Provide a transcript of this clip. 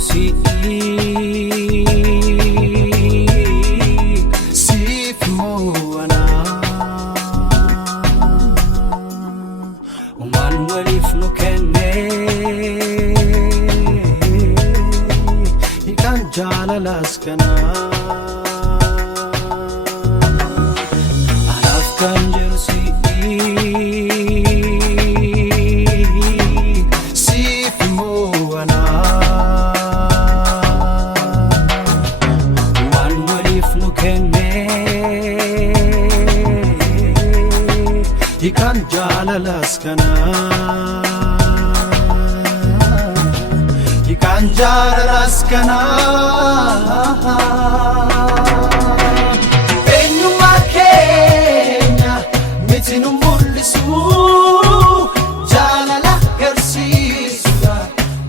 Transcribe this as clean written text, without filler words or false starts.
si Sif mo ana Uman walif no kenne Ikan jalalas kana Alaf kanjir si Ikan jalalas kana Ikan jalalas kana